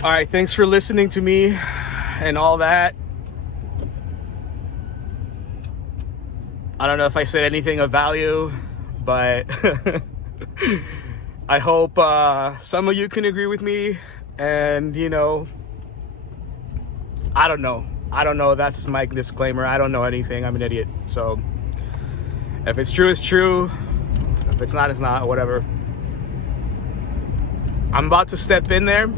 All right, thanks for listening to me and all that. I don't know if I said anything of value, but I hope some of you can agree with me. And, I don't know. That's my disclaimer. I don't know anything. I'm an idiot. So if it's true, it's true. If it's not, it's not. Whatever. I'm about to step in there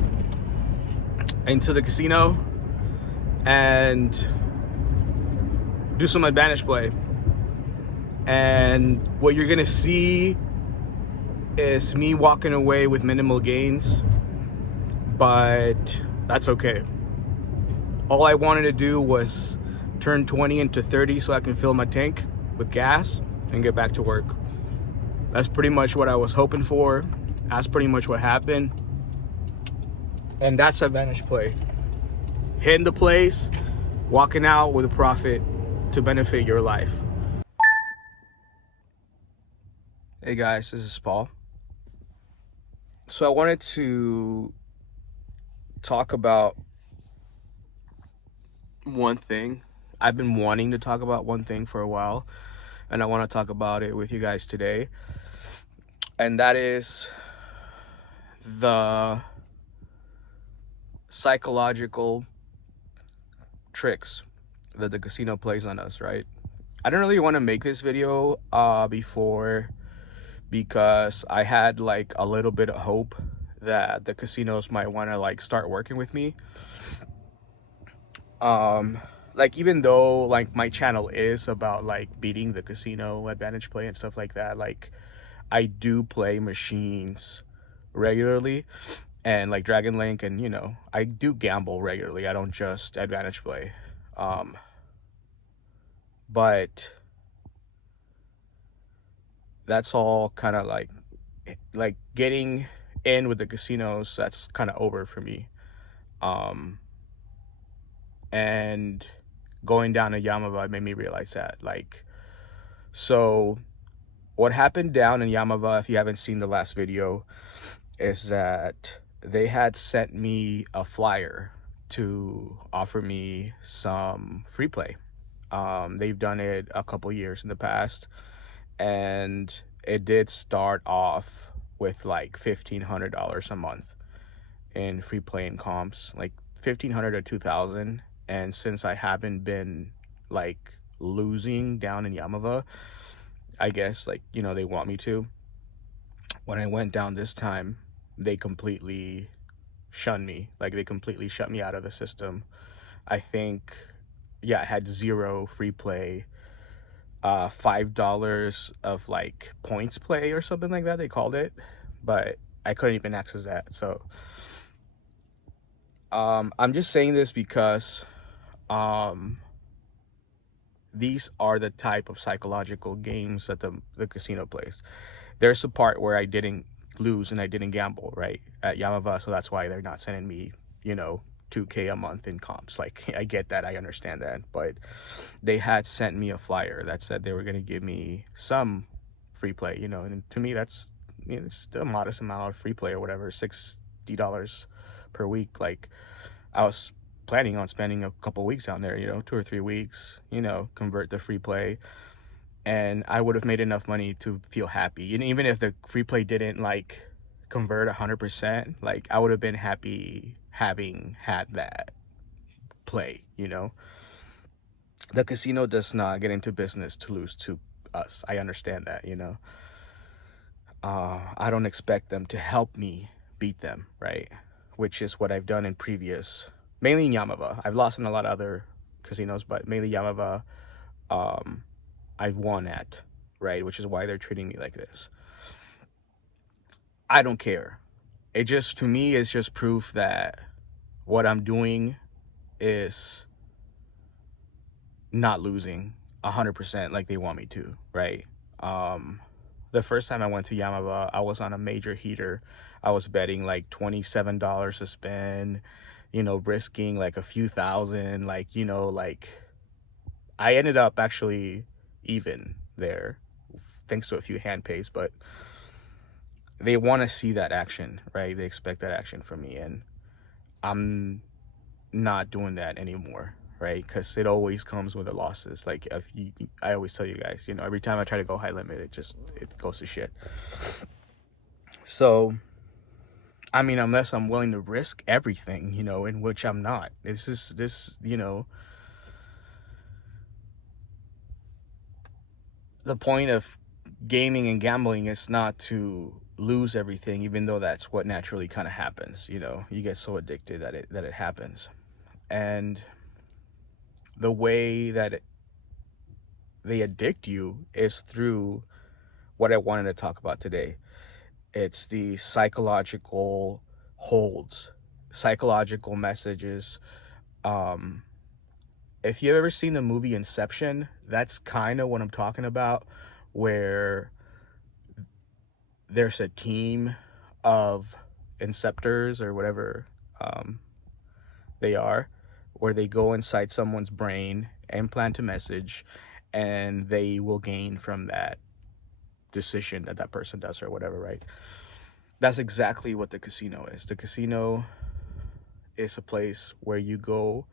into the casino and do some advantage play. And what you're gonna see is me walking away with minimal gains, but that's okay. All I wanted to do was turn 20 into 30 so I can fill my tank with gas and get back to work. That's pretty much what I was hoping for. That's pretty much what happened. And that's advantage play. Hitting the place, walking out with a profit to benefit your life. Hey guys, this is Paul. So I wanted to talk about one thing. I've been wanting to talk about one thing for a while, and I want to talk about it with you guys today. And that is the psychological tricks that the casino plays on us, right? I don't really want to make this video before, because I had like a little bit of hope that the casinos might want to like start working with me. Like, even though like my channel is about like beating the casino advantage play and stuff like that, like I do play machines regularly, and like Dragon Link, and I do gamble regularly. I don't just advantage play. But that's all kind of like getting in with the casinos, that's kind of over for me. And going down to Yamava made me realize that. Like, so what happened down in Yamava, if you haven't seen the last video, is that they had sent me a flyer to offer me some free play. They've done it a couple years in the past, and it did start off with like $1,500 a month in free play and comps, like 1,500 to 2,000. And since I haven't been like losing down in Yamava, I guess like they want me to. When I went down this time, they completely shunned me. Like, they completely shut me out of the system. I think, yeah, I had zero free play, $5 of like points play or something like that they called it, but I couldn't even access that. So I'm just saying this because these are the type of psychological games that the casino plays. There's a part where I didn't lose and I didn't gamble, right, at Yamava, so that's why they're not sending me 2K a month in comps. Like, I get that, I understand that, but they had sent me a flyer that said they were going to give me some free play, and to me that's it's a modest amount of free play or whatever, $60 per week. Like, I was planning on spending a couple weeks down there, 2 or 3 weeks, convert the free play, and I would have made enough money to feel happy. And even if the free play didn't like convert 100%, like I would have been happy having had that play. The casino does not get into business to lose to us. I understand that. I don't expect them to help me beat them, right? Which is what I've done in previous, mainly in Yamava. I've lost in a lot of other casinos, but mainly Yamava, I've won at, right? Which is why they're treating me like this. I don't care. It just, to me, is just proof that what I'm doing is not losing 100% like they want me to, right? The first time I went to Yamava, I was on a major heater. I was betting like $27 to spin, risking like a few thousand, like, like I ended up actually even there thanks to a few hand pays, but they want to see that action, right? They expect that action from me. And I'm not doing that anymore, right? Because it always comes with the losses. Like if you, I always tell you guys, you know, every time I try to go high limit, it goes to shit. So I mean, unless I'm willing to risk everything, you know, in which I'm not. This, you know, the point of gaming and gambling is not to lose everything, even though that's what naturally kind of happens. You know, you get so addicted that it happens, and the way that they addict you is through what I wanted to talk about today. It's the psychological holds, psychological messages. Um, if you've ever seen the movie Inception, that's kind of what I'm talking about, where there's a team of inceptors or whatever um, they are, where they go inside someone's brain, implant a message, and they will gain from that decision that that person does or whatever, right? That's exactly what the casino is. The casino is a place where you go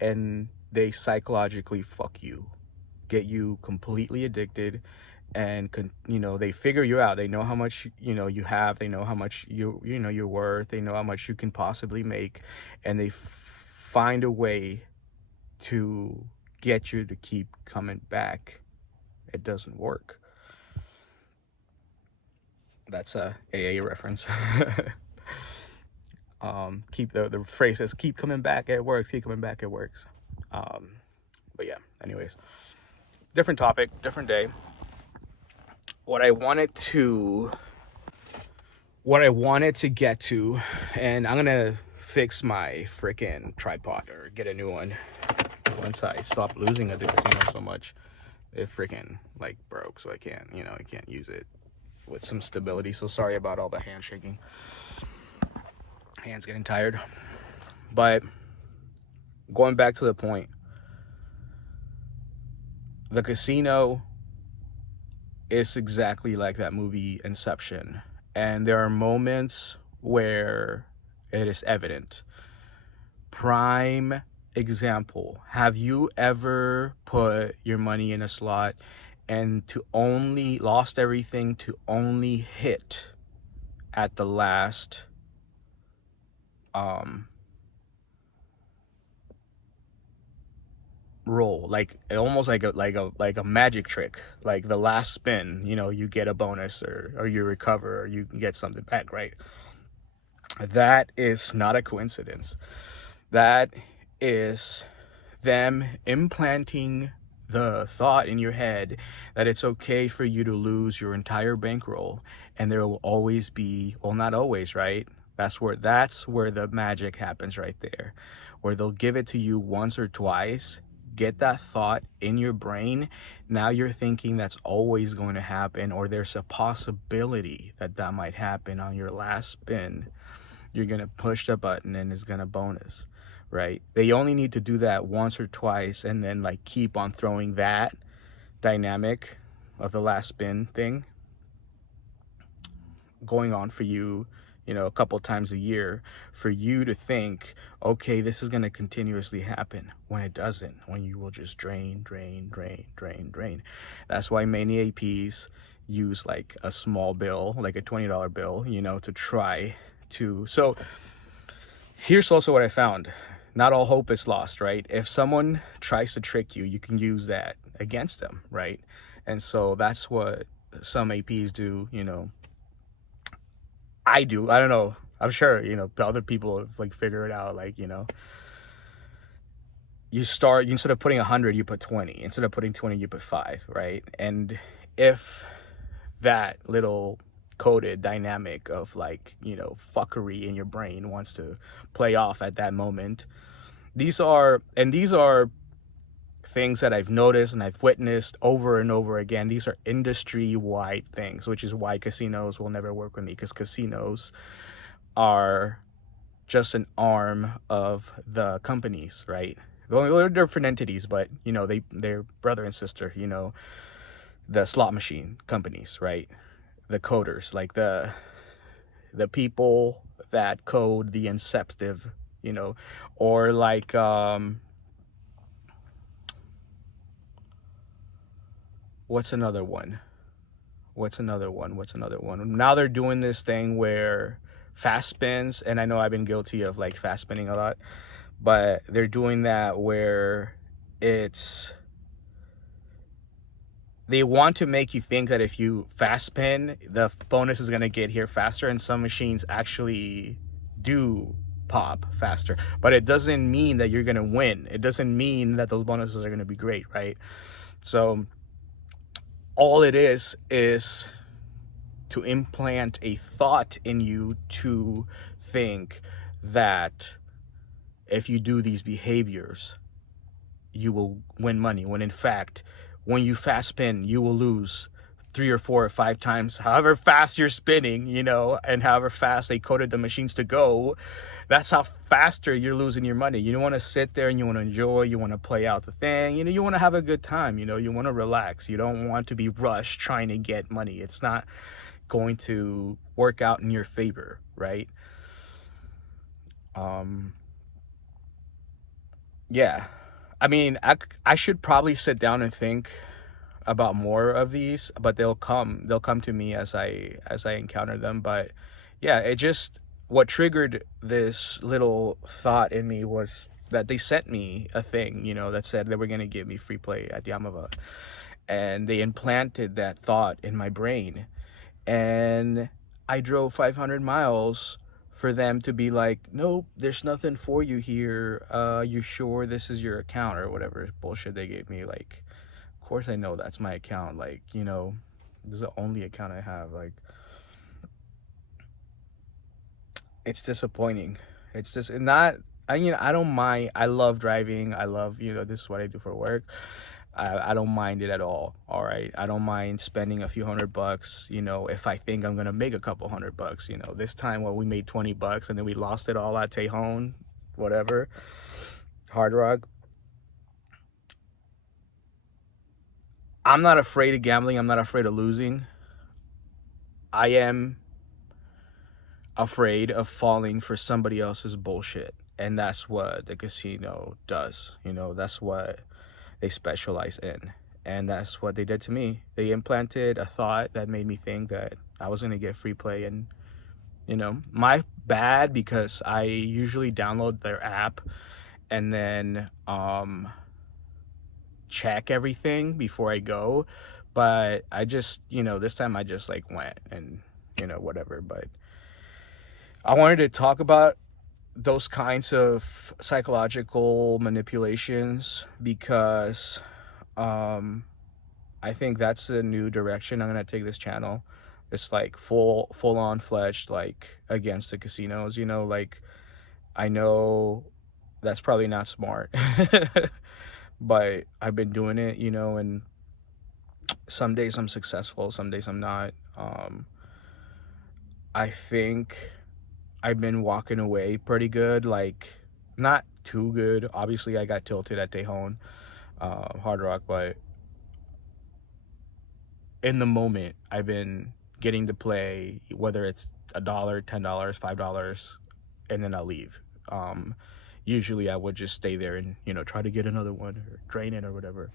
and they psychologically fuck you, get you completely addicted, and you know, they figure you out. They know how much, you know, you have. They know how much you know, you're worth. They know how much you can possibly make, and they find a way to get you to keep coming back. It doesn't work. That's a AA reference. Keep the phrase is keep coming back, it works. Keep coming back, it works. um but yeah, anyways, different topic, different day. what i wanted to what I wanted to get to, and I'm gonna fix my freaking tripod or get a new one once I stop losing at the casino so much. It freaking like broke, so I can't, you know, I can't use it with some stability. So sorry about all the hand shaking. Hands getting tired. But going back to the point, the casino is exactly like that movie Inception. And there are moments where it is evident. Prime example. Have you ever put your money in a slot and to only lost everything to only hit at the last um roll, like almost like a magic trick, like the last spin, you know, you get a bonus or you recover or you can get something back, right? That is not a coincidence. That is them implanting the thought in your head that it's okay for you to lose your entire bankroll, and there will always be, well, not always, right? That's where the magic happens right there, where they'll give it to you once or twice, get that thought in your brain. Now you're thinking that's always going to happen, or there's a possibility that that might happen on your last spin. You're going to push the button and it's going to bonus, right? They only need to do that once or twice and then like keep on throwing that dynamic of the last spin thing going on for you, you know, a couple times a year, for you to think, okay, this is going to continuously happen, when it doesn't, when you will just drain, drain, drain, drain, drain. That's why many APs use like a small bill, like a $20 bill, you know, to try to. So here's also what I found. Not all hope is lost, right? If someone tries to trick you, you can use that against them, right? And so that's what some APs do, you know. I do. I don't know. I'm sure, you know, other people have like figured it out, like, you know, you start, instead of putting 100, you put 20. Instead of putting 20, you put 5, right? And if that little coded dynamic of like, you know, fuckery in your brain wants to play off at that moment, these are things that I've noticed and I've witnessed over and over again. These are industry-wide things, which is why casinos will never work with me, because casinos are just an arm of the companies, right? Well, they're different entities, but you know, they're brother and sister, you know, the slot machine companies, right? The coders, like the people that code the inceptive you know. Or like what's another one? What's another one? Now they're doing this thing where fast spins, and I know I've been guilty of like fast spinning a lot, but they're doing that where it's they want to make you think that if you fast spin, the bonus is going to get here faster, and some machines actually do pop faster, but it doesn't mean that you're going to win. It doesn't mean that those bonuses are going to be great, right? So all it is to implant a thought in you to think that if you do these behaviors, you will win money, when in fact, when you fast spin, you will lose 3 or 4 or 5 times, however fast you're spinning, you know, and however fast they coded the machines to go. That's how faster you're losing your money. You don't want to sit there and you want to enjoy, you want to play out the thing, you know, you want to have a good time, you know, you want to relax. You don't want to be rushed trying to get money. It's not going to work out in your favor, right? Yeah. I mean, I should probably sit down and think about more of these, but they'll come to me as I encounter them. But yeah, it just what triggered this little thought in me was that they sent me a thing, you know, that said they were going to give me free play at Yamava, and they implanted that thought in my brain, and I drove 500 miles for them to be like, nope, there's nothing for you here, you sure this is your account, or whatever bullshit they gave me. Like, of course I know that's my account. Like, you know, this is the only account I have. Like, it's disappointing. It's just not. I don't mind. I love driving. I love, you know, this is what I do for work. I don't mind it at all right. I don't mind spending a few $100, you know, if I think I'm gonna make a couple $100. You know, this time, well, we made $20 and then we lost it all at Tejon, whatever, Hard Rock. I'm not afraid of gambling. I'm not afraid of losing. I am afraid of falling for somebody else's bullshit. And that's what the casino does. You know, that's what they specialize in. And that's what they did to me. They implanted a thought that made me think that I was going to get free play. And, you know, my bad, because I usually download their app and then check everything before I go. But I just, you know, this time I just like went and, you know, whatever. But I wanted to talk about those kinds of psychological manipulations because I think that's the new direction I'm gonna take this channel. It's like full on fledged, like against the casinos, you know. Like, I know that's probably not smart, but I've been doing it, you know, and some days I'm successful, some days I'm not. I think I've been walking away pretty good, like not too good. Obviously, I got tilted at Tejon, Hard Rock, but in the moment, I've been getting to play, whether it's $1, $10, $5, and then I'll leave. Usually, I would just stay there and, you know, try to get another one or drain it or whatever.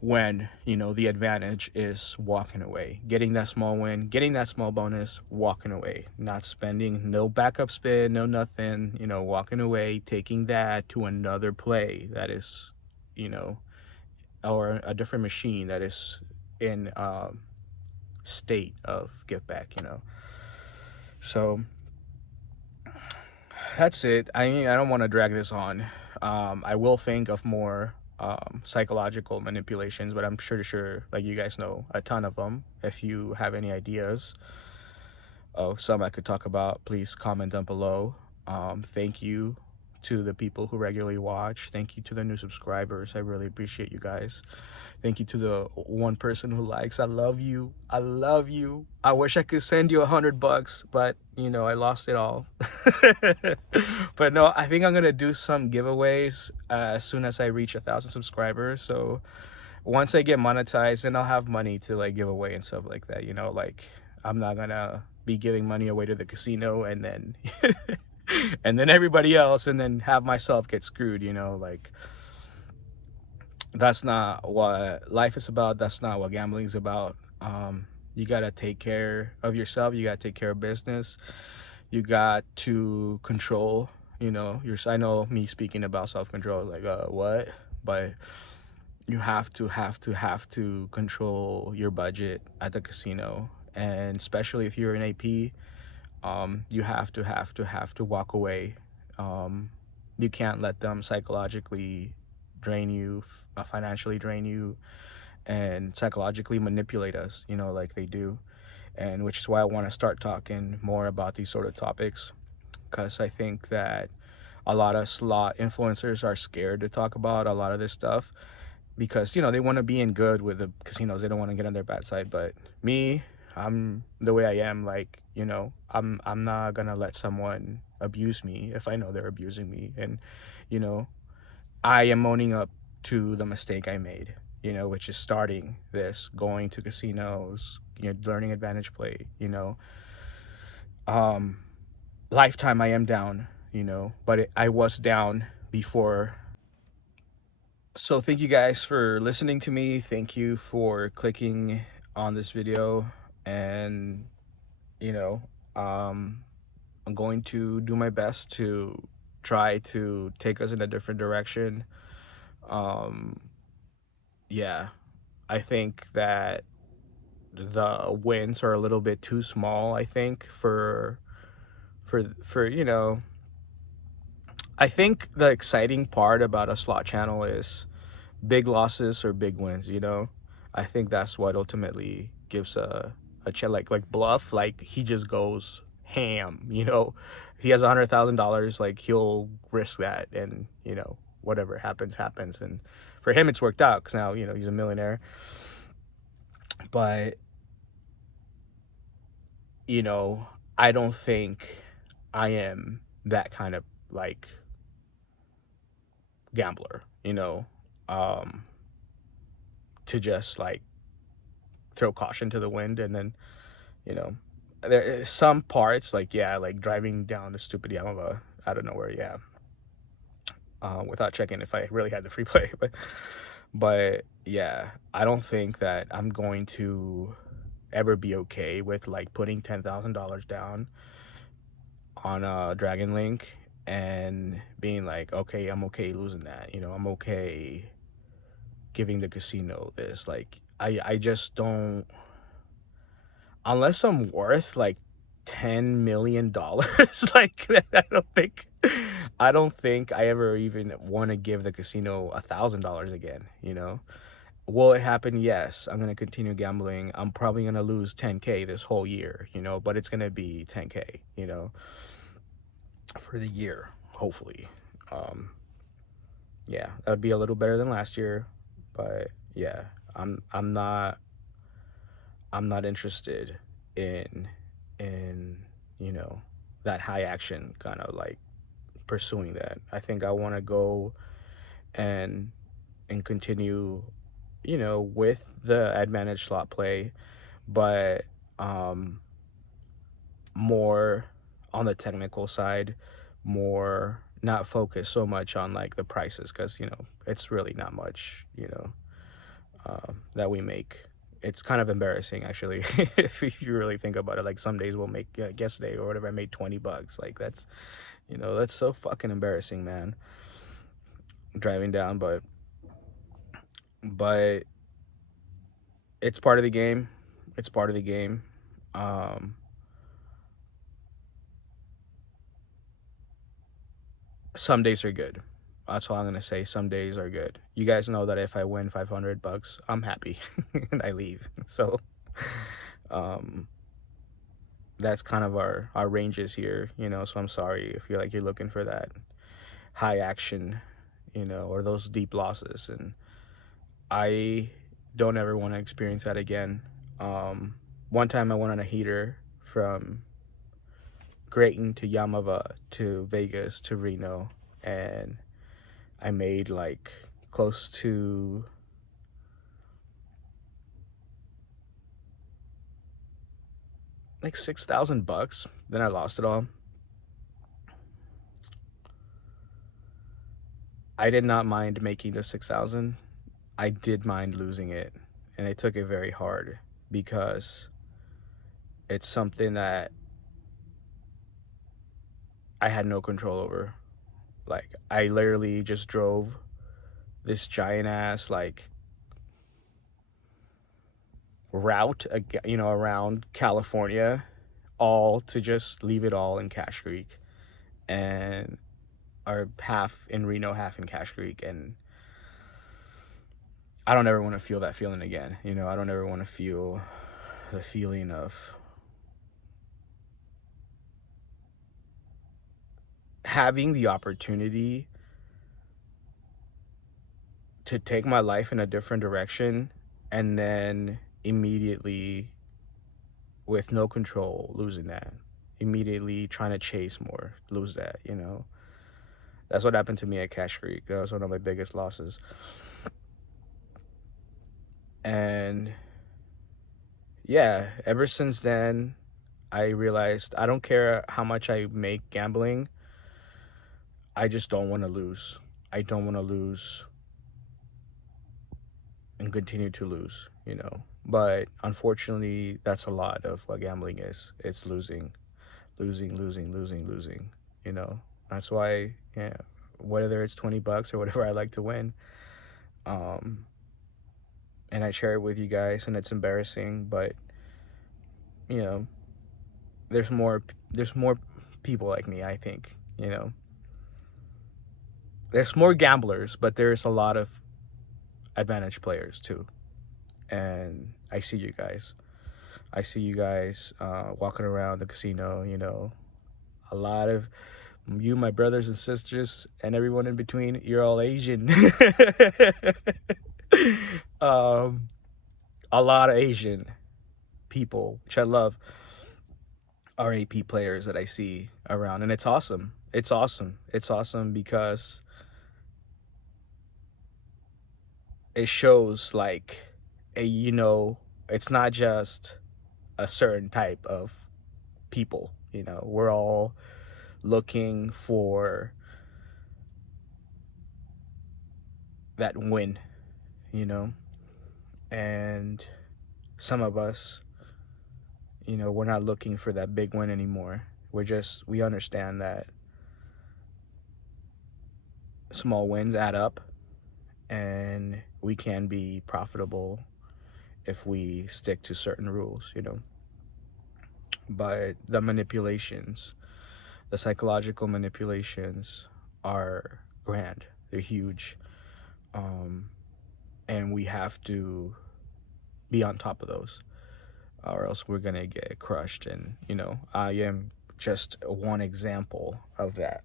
When, you know, the advantage is walking away, getting that small win, getting that small bonus, walking away, not spending, no backup spin, no nothing, you know, walking away, taking that to another play that is, you know, or a different machine that is in state of give back, you know. So that's it. I mean, I don't want to drag this on. I will think of more psychological manipulations, but I'm sure like you guys know a ton of them. If you have any ideas of some I could talk about, please comment down below. Thank you to the people who regularly watch. Thank you to the new subscribers. I really appreciate you guys. Thank you to the one person who likes. I love you. I love you. I wish I could send you $100, but you know, I lost it all. But no, I think I'm gonna do some giveaways as soon as I reach 1,000 subscribers. So once I get monetized, then I'll have money to like give away and stuff like that, you know. Like, I'm not gonna be giving money away to the casino and then and then everybody else, and then have myself get screwed, you know, like that's not what life is about. That's not what gambling is about. You gotta take care of yourself. You gotta take care of business. You got to control, you know, your. I know me speaking about self control, like what, but you have to control your budget at the casino, and especially if you're an AP, you have to walk away. Um, you can't let them psychologically drain you, financially drain you, and psychologically manipulate us, you know, like they do. And which is why I want to start talking more about these sort of topics, because I think that a lot of slot influencers are scared to talk about a lot of this stuff because, you know, they want to be in good with the casinos. They don't want to get on their bad side. But me, I'm the way I am. Like, you know, I'm not gonna let someone abuse me if I know they're abusing me. And, you know, I am owning up to the mistake I made, you know, which is starting this, going to casinos, you know, learning advantage play, you know. Um, Lifetime I am down, you know, but I was down before. So thank you guys for listening to me. Thank you for clicking on this video, and you know, um, I'm going to do my best to try to take us in a different direction. Um, yeah, I think that the wins are a little bit too small, I think, for you know, I think the exciting part about a slot channel is big losses or big wins, you know. I think that's what ultimately gives a check. Like Bluff, like he just goes ham, you know. If he has $100,000, like he'll risk that, and you know, whatever happens. And for him it's worked out because now, you know, he's a millionaire. But you know, I don't think I am that kind of like gambler, you know, um to just like throw caution to the wind. And then, you know, there is some parts, like, yeah, like driving down the stupid Yamava out of nowhere, yeah, without checking if I really had the free play. But yeah, I don't think that I'm going to ever be okay with like putting $10,000 down on a Dragon Link and being like, okay, I'm okay losing that, you know, I'm okay giving the casino this. Like, I just don't, unless I'm worth like $10 million, like I don't think I ever even want to give the casino $1,000 again, you know. Will it happen? Yes. I'm gonna continue gambling. I'm probably gonna lose 10K this whole year, you know, but it's gonna be 10K, you know, for the year, hopefully. um yeah, that would be a little better than last year. But yeah, I'm not, I'm not interested in in you know, that high action kind of like pursuing that. I think I want to go and continue, you know, with the advantage slot play, but um more on the technical side, more not focus so much on like the prices, because you know, it's really not much, you know, that we make. It's kind of embarrassing actually if you really think about it. Like some days we'll make, yesterday or whatever, I made $20. Like that's, you know, that's so fucking embarrassing, man, driving down. But it's part of the game. It's part of the game. um some days are good. That's all I'm gonna say. Some days are good. You guys know that if I win $500, I'm happy and I leave. So um that's kind of our ranges here, you know. So I'm sorry if you're like, you're looking for that high action, you know, or those deep losses, and I don't ever want to experience that again. One time I went on a heater from Grayton to Yamava to Vegas to Reno, and I made like close to like $6,000. Then I lost it all. I did not mind making the 6,000. I did mind losing it, and I took it very hard because it's something that I had no control over. Like, I literally just drove this giant ass like route, around California, all to just leave it all in Cache Creek, and or half in Reno, half in Cache Creek, and I don't ever want to feel that feeling again. I don't ever want to feel the feeling of having the opportunity to take my life in a different direction and then immediately, with no control, losing that. Immediately trying to chase more, lose that. That's what happened to me at Cache Creek. That was one of my biggest losses. And yeah, ever since then, I realized I don't care how much I make gambling. I just don't want to lose. I don't want to lose and continue to lose. But unfortunately, that's a lot of what gambling is. It's losing, losing, losing, losing, losing. You know, that's why, yeah, whether it's $20 or whatever, I like to win. Um, and I share it with you guys, and it's embarrassing, but you know, there's more people like me. I think there's more gamblers, but there's a lot of advantage players too. And I see you guys. I see you guys walking around the casino. A lot of you, my brothers and sisters, and everyone in between. You're all Asian. um, a lot of Asian people, which I love, are AP players that I see around, and it's awesome. It's awesome. It's awesome because it shows like it's not just a certain type of people. We're all looking for that win, you know, and some of us, we're not looking for that big win anymore. We understand that small wins add up, and we can be profitable if we stick to certain rules. But the manipulations, the psychological manipulations, are grand. They're huge. And we have to be on top of those, or else we're gonna get crushed. And I am just one example of that.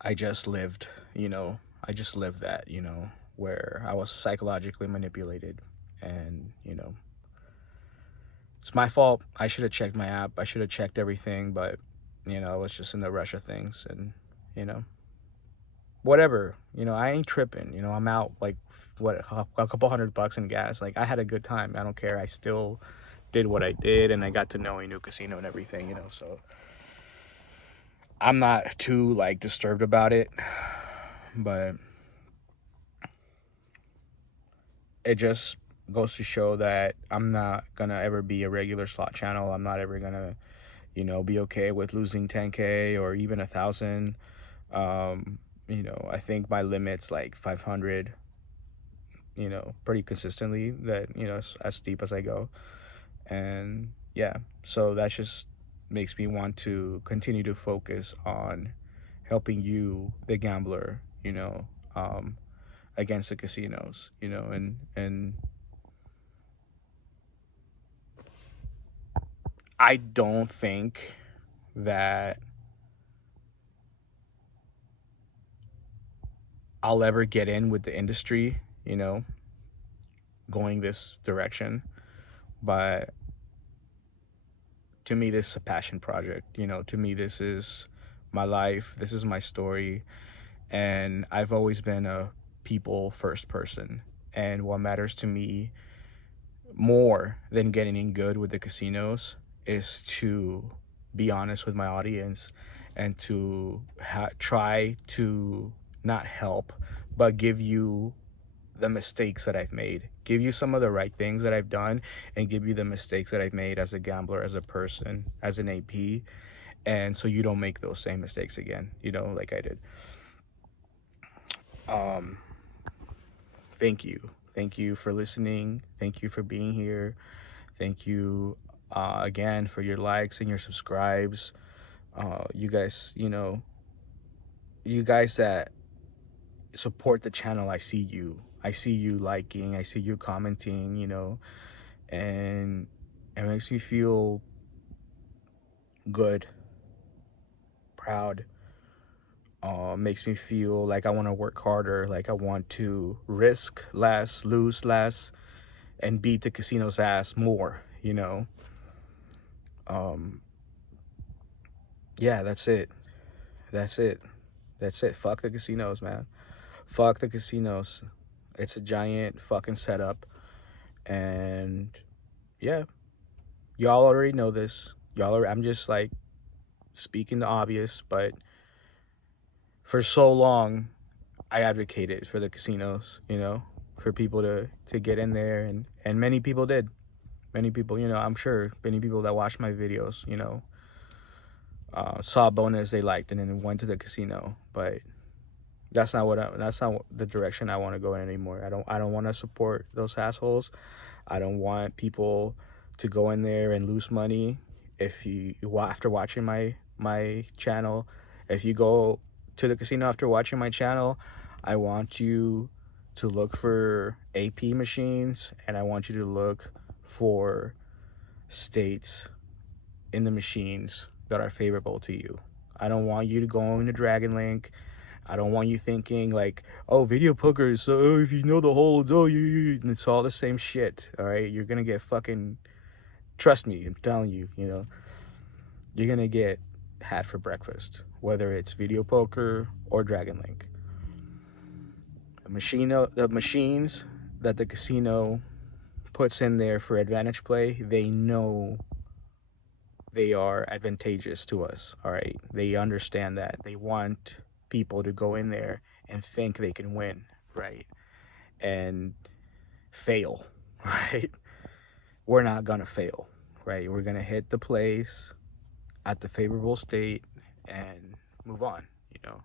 I just lived, that, where I was psychologically manipulated, and it's my fault. I should have checked my app. I should have checked everything, but I was just in the rush of things, and you know, whatever. I ain't tripping. I'm out like what, a couple $100 in gas. Like, I had a good time. I don't care. I still did what I did, and I got to know a new casino and everything. So I'm not too like disturbed about it, but it just goes to show that I'm not gonna ever be a regular slot channel. I'm not ever gonna be okay with losing 10K or even 1,000. I think my limit's like 500, pretty consistently, that as steep as I go. And yeah, so that just makes me want to continue to focus on helping you, the gambler, um, against the casinos, and I don't think that I'll ever get in with the industry, going this direction. But to me, this is a passion project. To me, this is my life. This is my story. And I've always been a people first person. And what matters to me more than getting in good with the casinos is to be honest with my audience and to try to not help, but give you the mistakes that I've made, give you some of the right things that I've done, and give you the mistakes that I've made as a gambler, as a person, as an AP, and so you don't make those same mistakes again, you know, like I did. Um, Thank you. Thank you for listening. Thank you for being here. Thank you again for your likes and your subscribes. You guys, you know, you guys that support the channel, I see you. I see you liking, I see you commenting, you know, and it makes me feel good, proud. Makes me feel like I want to work harder, like I want to risk less, lose less, and beat the casino's ass more, you know. Um, yeah, that's it. That's it. That's it. Fuck the casinos, man. Fuck the casinos. It's a giant fucking setup. And yeah, y'all already know this. I'm just like speaking the obvious, but for so long, I advocated for the casinos, you know, for people to get in there. And many people did. Many people, you know, I'm sure many people that watched my videos, you know, saw a bonus they liked and then went to the casino. But that's not the direction I want to go in anymore. I don't want to support those assholes. I don't want people to go in there and lose money. If you after watching my channel, if you go to the casino after watching my channel, I want you to look for AP machines, and I want you to look for states in the machines that are favorable to you. I don't want you to go into Dragon Link. I don't want you thinking like, oh, video poker is so, oh, if you know the holds, oh, it's all the same shit. All right, you're gonna get fucking. Trust me, I'm telling you. You know, you're gonna get had for breakfast, whether it's video poker or Dragon Link. The machines that the casino puts in there for advantage play, they know they are advantageous to us. All right, they understand that. They want people to go in there and think they can win, right? And fail, right? We're not gonna fail, right? We're gonna hit the place at the favorable state and move on, you know.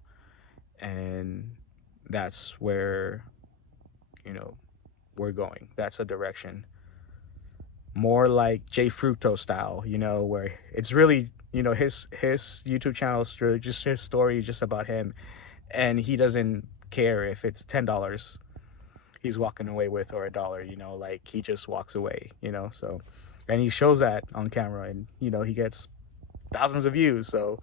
And that's where, you know, we're going. That's a direction. More like Jay Fructo style, you know, where it's really, you know, his YouTube channel is really just his story, just about him, and he doesn't care if it's $10 he's walking away with or $1, you know, like he just walks away, you know. So, and he shows that on camera, and you know, he gets thousands of views. So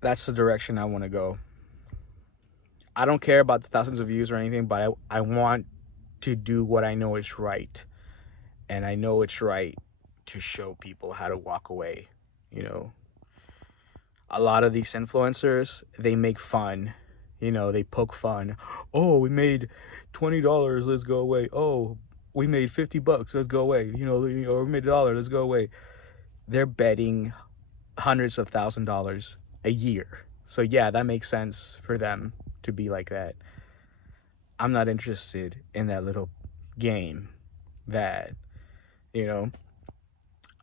that's the direction I want to go. I don't care about the thousands of views or anything, but I want to do what I know is right. And I know it's right to show people how to walk away, you know. A lot of these influencers, they make fun, you know, they poke fun. Oh, we made $20, let's go away. Oh, we made $50, let's go away. You know, or we made $1, let's go away. They're betting hundreds of $1,000s a year. So yeah, that makes sense for them to be like that. I'm not interested in that little game that, you know,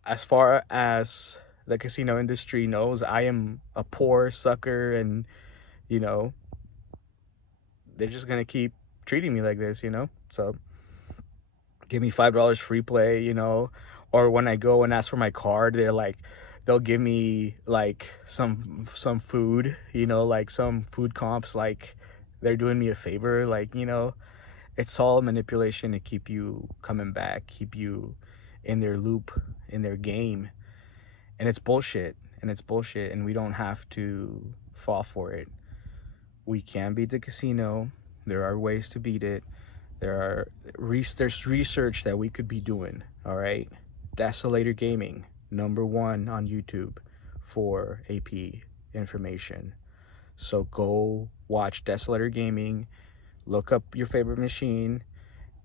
as far as the casino industry knows, I am a poor sucker, and you know, they're just gonna keep treating me like this, you know. So give me $5 free play, you know, or when I go and ask for my card, they'll give me like some food, you know, like some food comps, like they're doing me a favor, like, you know. It's all manipulation to keep you coming back, keep you in their loop, in their game. And it's bullshit. And we don't have to fall for it. We can beat the casino. There are ways to beat it. There's research that we could be doing. All right, Desolator Gaming, #1 on YouTube for AP information. So go watch Desolator Gaming, look up your favorite machine,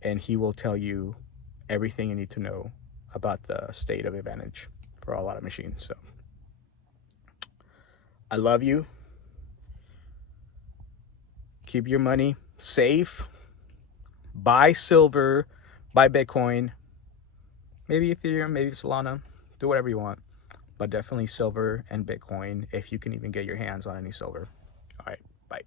and he will tell you everything you need to know about the state of Advantage for a lot of machines. So I love you. Keep your money safe. Buy silver, buy Bitcoin, maybe Ethereum, maybe Solana. Do whatever you want, but definitely silver and Bitcoin if you can even get your hands on any silver. All right, bye.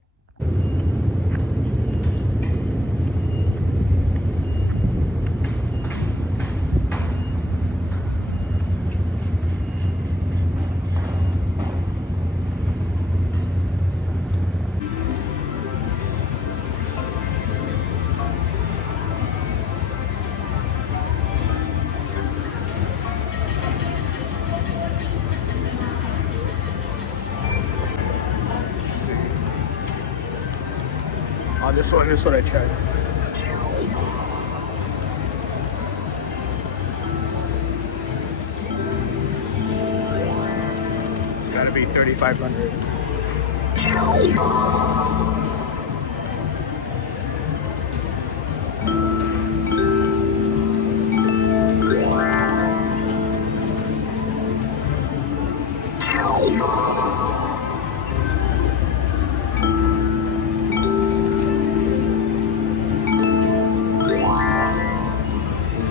On this one I tried. It's gotta be 3,500.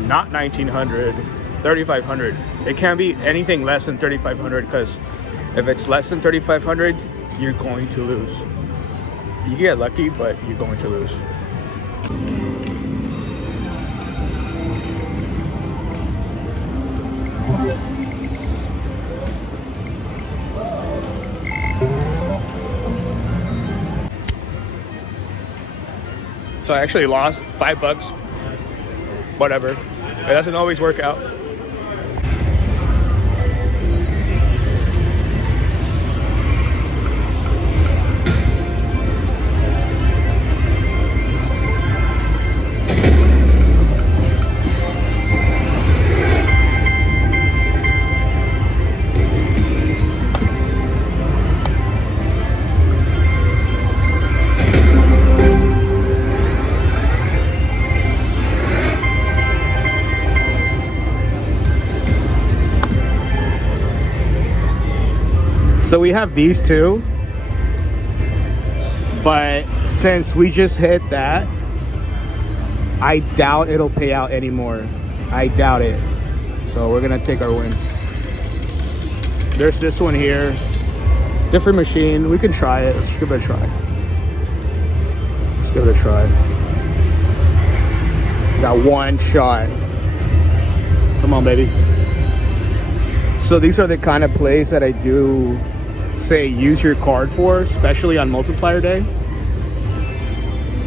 Not 1,900, 3,500. It can't be anything less than 3,500, because if it's less than 3,500, you're going to lose. You get lucky, but you're going to lose. So I actually lost $5. Whatever. It doesn't always work out. So we have these two, but since we just hit that, I doubt it'll pay out anymore. I doubt it. So we're gonna take our win. There's this one here, different machine. We can try it. Let's give it a try. Let's give it a try. Got one shot. Come on, baby. So these are the kind of plays that I do say use your card for, especially on multiplier day.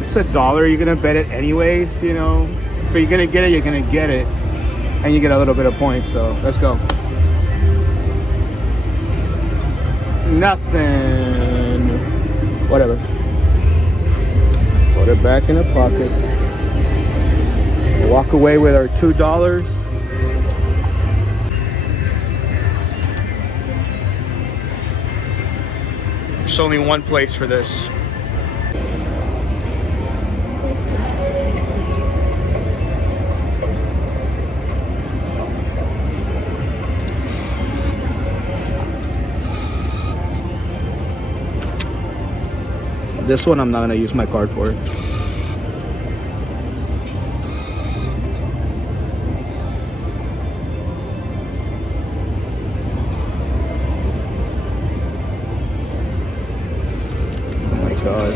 It's $1, you're gonna bet it anyways, you know. If you're gonna get it, you're gonna get it, and you get a little bit of points. So let's go. Nothing. Whatever. Put it back in the pocket. Walk away with our $2. There's only one place for this. This one I'm not gonna use my card for. God.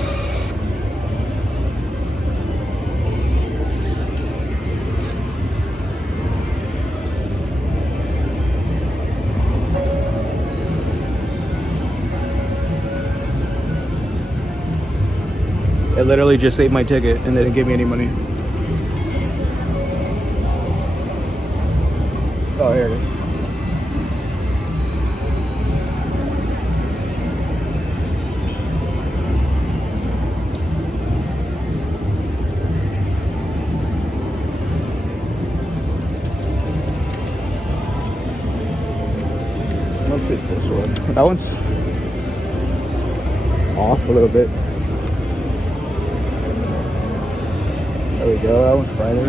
It literally just saved my ticket and they didn't give me any money. Oh, here it is. I'll take this one. That one's off a little bit. There we go, that one's brighter.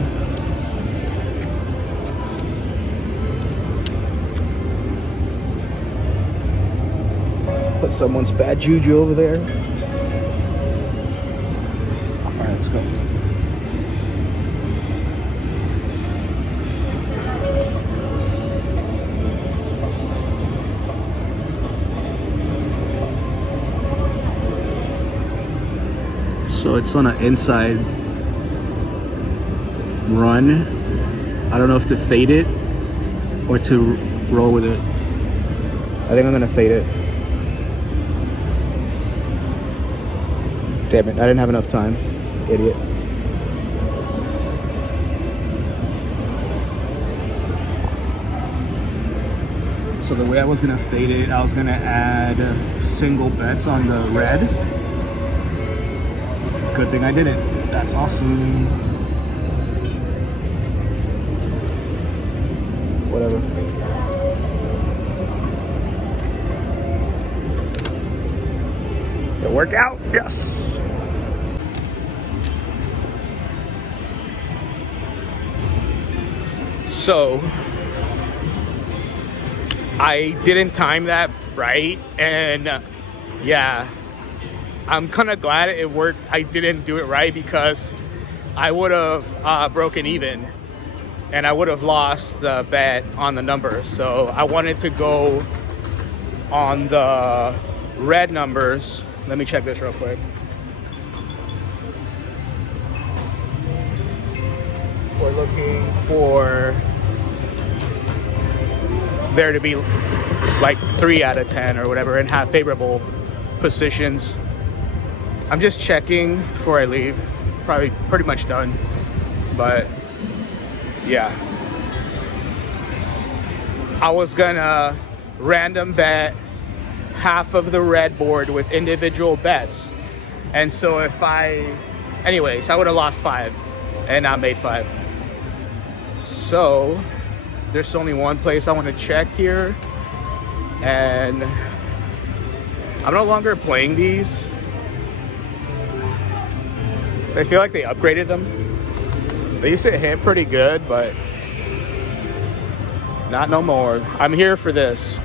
Put someone's bad juju over there. Alright, let's go. So it's on an inside run. I don't know if to fade it or to roll with it. I think I'm gonna fade it. Damn it, I didn't have enough time. Idiot. So the way I was gonna fade it, I was gonna add single bets on the red. Good thing I didn't. That's awesome. Whatever. Did it work out? Yes. So I didn't time that right, and yeah, I'm kind of glad it worked. I didn't do it right because I would have broken even and I would have lost the bet on the numbers. So I wanted to go on the red numbers. Let me check this real quick. We're looking for there to be like 3 out of 10 or whatever and have favorable positions. I'm just checking before I leave. Probably pretty much done, but yeah. I was gonna random bet half of the red board with individual bets, and so if anyways, I would have lost 5 and not made 5. So there's only one place I want to check here, and I'm no longer playing these. So I feel like they upgraded them. They used to hit pretty good, but not no more. I'm here for this.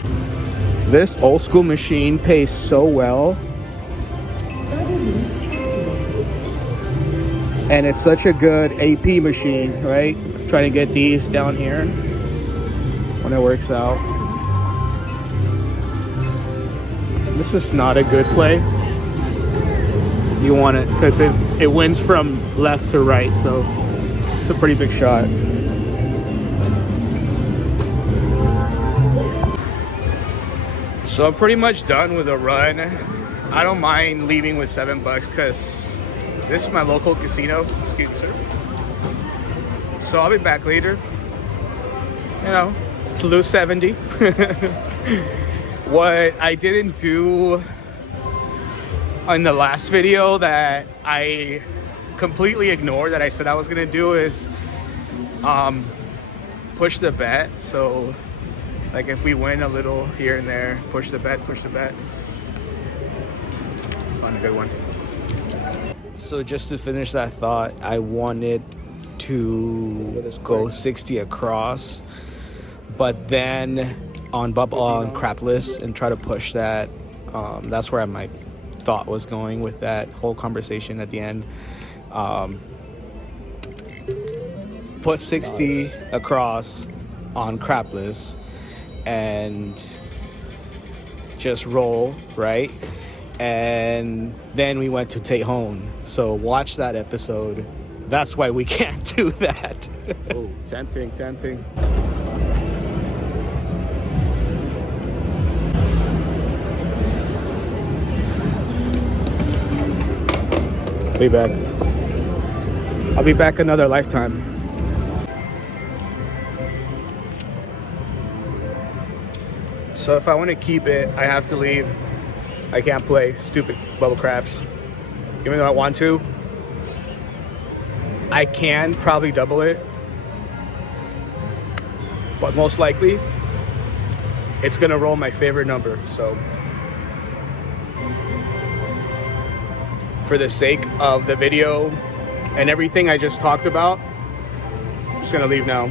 This old school machine pays so well. And it's such a good AP machine, right? Trying to get these down here when it works out. This is not a good play. You want it because it wins from left to right, so it's a pretty big shot. So I'm pretty much done with the run. I don't mind leaving with $7 because this is my local casino. Excuse me, sir. So I'll be back later, you know, to lose 70. What I didn't do in the last video that I completely ignored that I said I was gonna do is push the bet. So like if we win a little here and there, push the bet. Find a good one. So just to finish that thought, I wanted to go 60 across, but then on crapless and try to push that. That's where my thought was going with that whole conversation at the end. Put 60 across on crapless and just roll, right? And then we went to Tejon. So watch that episode. That's why we can't do that. Oh, tempting. Be back. I'll be back another lifetime. So if I want to keep it, I have to leave. I can't play stupid bubble craps. Even though I want to, I can probably double it. But most likely, it's gonna roll my favorite number. So for the sake of the video and everything I just talked about, I'm just gonna leave now.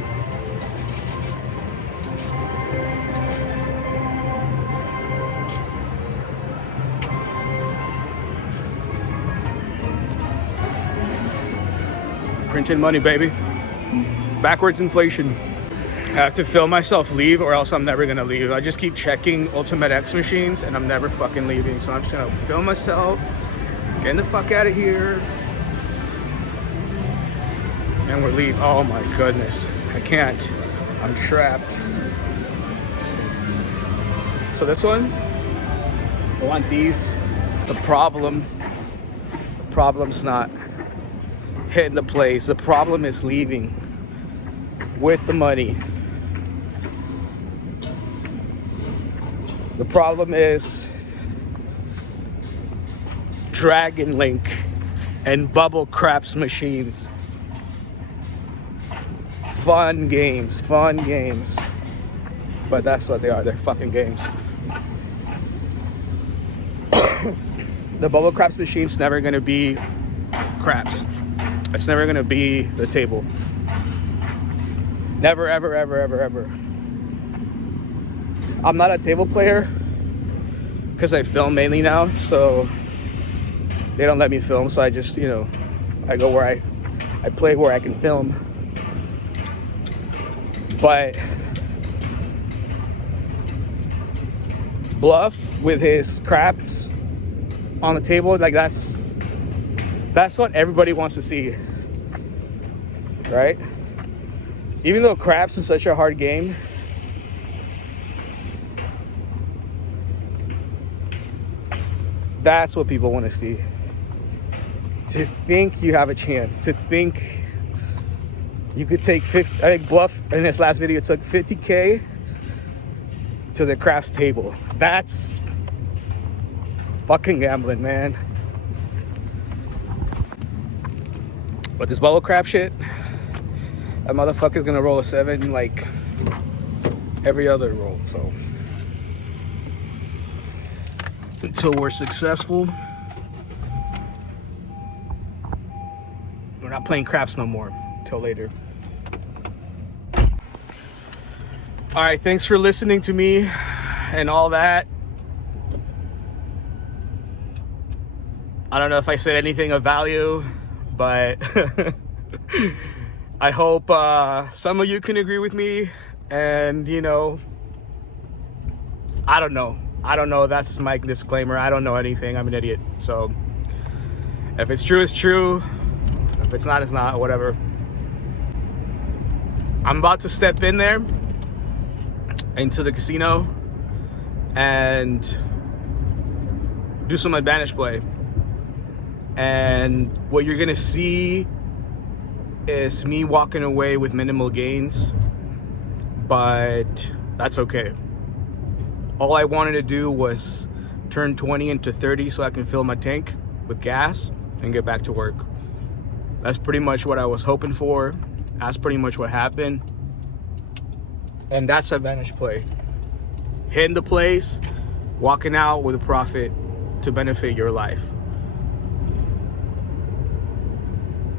Printing money, baby. Backwards inflation. I have to film myself leave or else I'm never gonna leave. I just keep checking Ultimate X machines and I'm never fucking leaving. So I'm just gonna film myself, getting the fuck out of here. And we're leaving. Oh my goodness. I can't. I'm trapped. So this one, I want these. The problem's not hitting the place. The problem is leaving with the money. The problem is Dragon Link and Bubble Craps machines. Fun games, but that's what they are. They're fucking games. The Bubble Craps machine's never gonna be craps. It's never gonna be the table. Never, ever, ever, ever, ever. I'm not a table player because I film mainly now, so they don't let me film. So I just, you know, I go where I play where I can film. But Bluff with his craps on the table, like that's what everybody wants to see, right? Even though craps is such a hard game, that's what people want to see. To think you have a chance, to think you could take 50. I think Bluff in his last video took 50K to the craps table. That's fucking gambling, man. But this bubble crap shit, that motherfucker's gonna roll a 7 like every other roll. So until we're successful, we're not playing craps no more until later. All right, thanks for listening to me and all that. I don't know if I said anything of value, but I hope some of you can agree with me. And you know, I don't know, that's my disclaimer. I don't know anything. I'm an idiot. So if it's true, it's true. If it's not, it's not. Whatever. I'm about to step in there into the casino and do some advantage play. And what you're gonna see is me walking away with minimal gains, but that's okay. All I wanted to do was turn 20 into 30 so I can fill my tank with gas and get back to work. That's pretty much what I was hoping for. That's pretty much what happened. And that's advantage play. Hitting the place, walking out with a profit to benefit your life.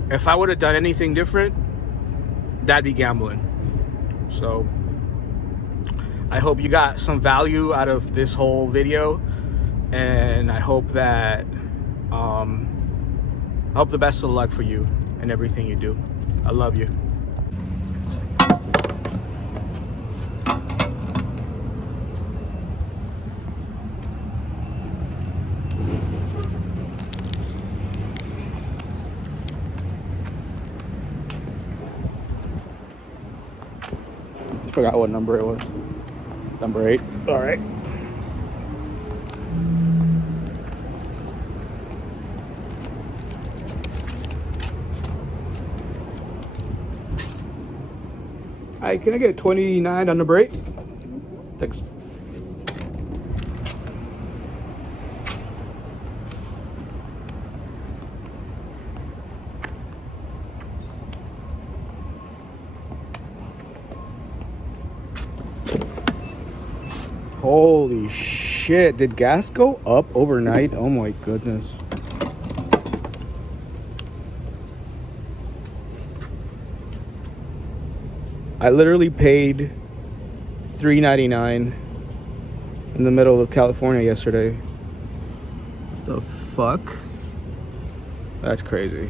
If I would have done anything different, that'd be gambling. So I hope you got some value out of this whole video, and I hope that I hope the best of luck for you and everything you do. I love you. Forgot what number it was. Number 8. All right. Hi, can I get 29 on number 8? Thanks. Holy shit, did gas go up overnight? Oh my goodness. I literally paid $3.99 in the middle of California yesterday. The fuck? That's crazy.